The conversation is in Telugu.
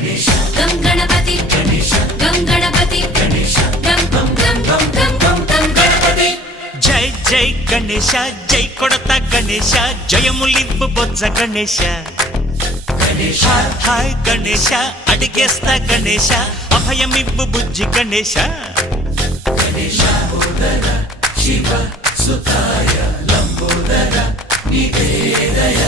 గం గణపతి గం గణపతి గం గం గం గం గం గం గణపతి. జై జై గణేశ జై కొడత గణేశ జయములివ్వు బొజ్జ గణేశ. హాయ్ గణేశ అడిగేస్తా గణేశ అభయమివ్వు బుజ్జి గణేశ. శివ సుతాయ లంబోదర నివేదయ